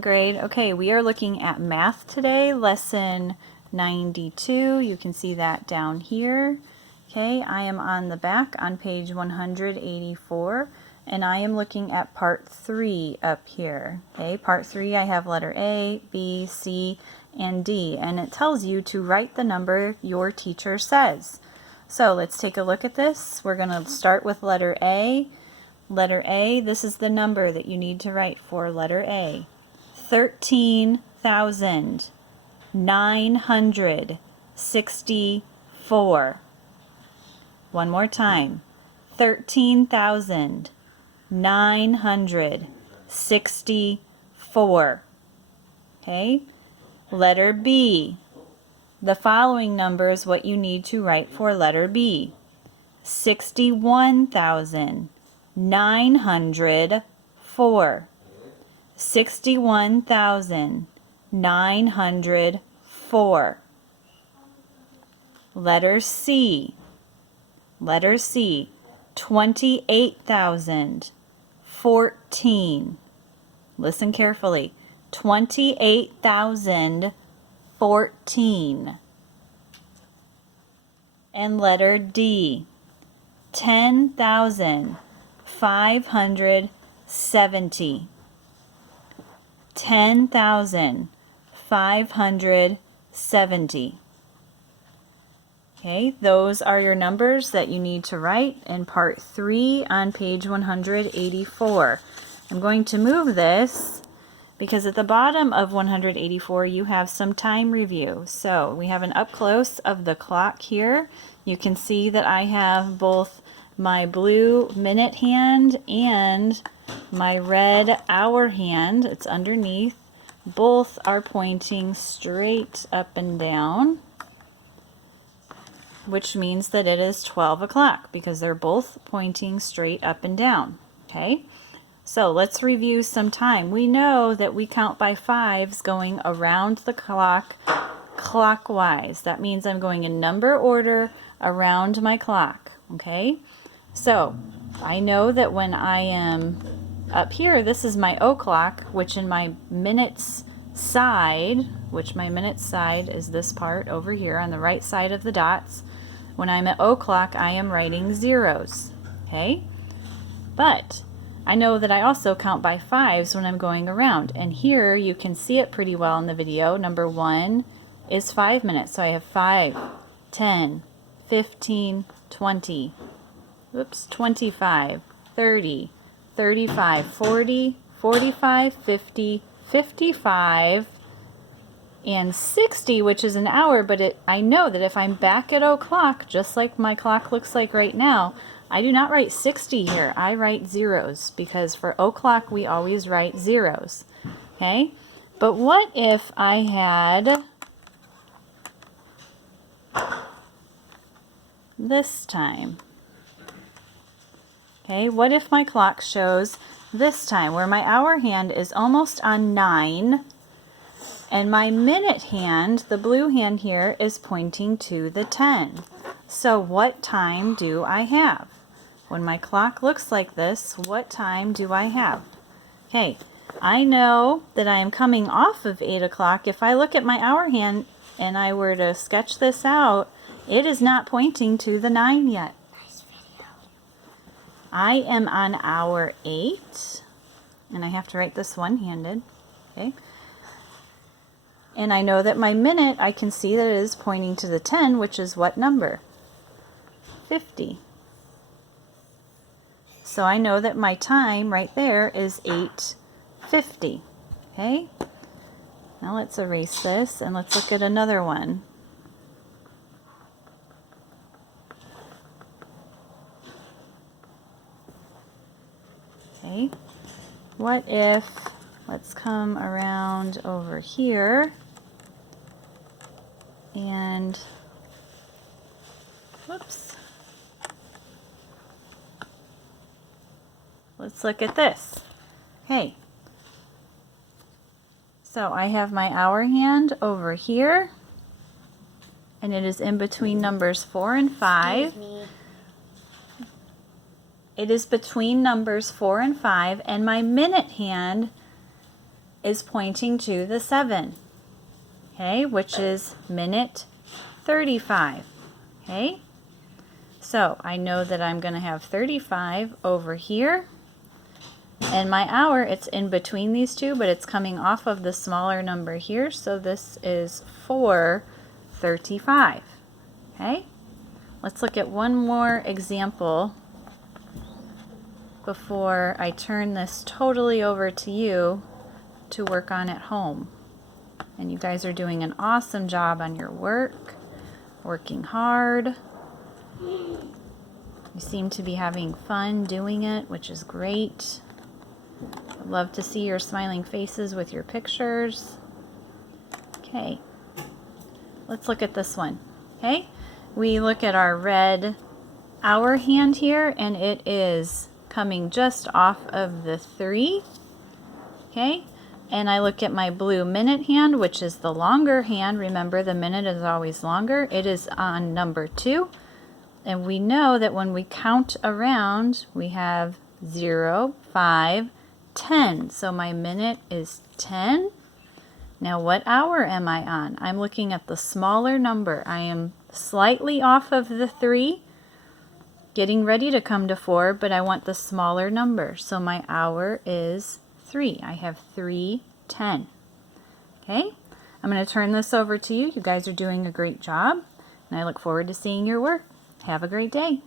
Grade. Okay, we are looking at math today, lesson 92. You can see that down here. Okay, I am on the back on page 184, and I am looking at part 3 up here. Okay, part 3, I have letter A, B, C, and D, and it tells you to write the number your teacher says. So let's take a look at this. We're going to start with letter A. Letter A, this is the number that you need to write for letter A. 13,964. One more time. 13,964. Okay? Letter B. The following number is what you need to write for letter B. 61,904. 61,904. Letter C. Letter C. 28,014. Listen carefully. 28,014. And letter D. 10,570. 10,570. Okay, those are your numbers that you need to write in part 3 on page 184. I'm going to move this because at the bottom of 184 you have some time review. So we have an up close of the clock here. You can see that I have both my blue minute hand and my red hour hand. It's underneath. Both are pointing straight up and down, which means that it is 12 o'clock because they're both pointing straight up and down. Okay, so let's review some time. We know that we count by fives going around the clock clockwise. That means I'm going in number order around my clock. Okay, so I know that when I am up here, this is my o'clock, which in my minutes side, which my minutes side is this part over here on the right side of the dots. When I'm at o'clock, I am writing zeros. Okay, but I know that I also count by fives when I'm going around, and here you can see it pretty well in the video. Number 1 is 5 minutes, so I have 5, 10, 15, 20, 25, 30, 35, 40, 45, 50, 55, and 60, which is an hour, but I know that if I'm back at o'clock, just like my clock looks like right now, I do not write 60 here. I write zeros because for o'clock we always write zeros. Okay? But what if I had this time? Okay, what if my clock shows this time where my hour hand is almost on 9 and my minute hand, the blue hand here, is pointing to the 10. So what time do I have? When my clock looks like this, what time do I have? Okay, I know that I am coming off of 8 o'clock. If I look at my hour hand and I were to sketch this out, it is not pointing to the 9 yet. I am on hour 8, and I have to write this one-handed, okay? And I know that my minute, I can see that it is pointing to the 10, which is what number? 50. So I know that my time right there is 8:50, okay? Now let's erase this, and let's look at another one. Okay, what if, let's come around over here and, whoops, let's look at this. Okay, so I have my hour hand over here, and it is in between numbers 4 and 5. It is between numbers 4 and 5, and my minute hand is pointing to the 7, okay, which is minute 35, okay? So I know that I'm going to have 35 over here, and my hour, it's in between these two, but it's coming off of the smaller number here, so this is 4:35, okay? Let's look at one more example before I turn this totally over to you to work on at home. And you guys are doing an awesome job on your work, working hard. You seem to be having fun doing it, which is great. I'd love to see your smiling faces with your pictures. Okay, let's look at this one. Okay, we look at our red hour hand here, and it is coming just off of the 3. Okay, and I look at my blue minute hand, which is the longer hand. Remember, the minute is always longer. It is on number 2. And we know that when we count around, we have 0, 5, 10. So my minute is 10. Now what hour am I on? I'm looking at the smaller number. I am slightly off of the 3, getting ready to come to 4, but I want the smaller number. So my hour is 3. I have 3:10. Okay, I'm going to turn this over to you. You guys are doing a great job, and I look forward to seeing your work. Have a great day.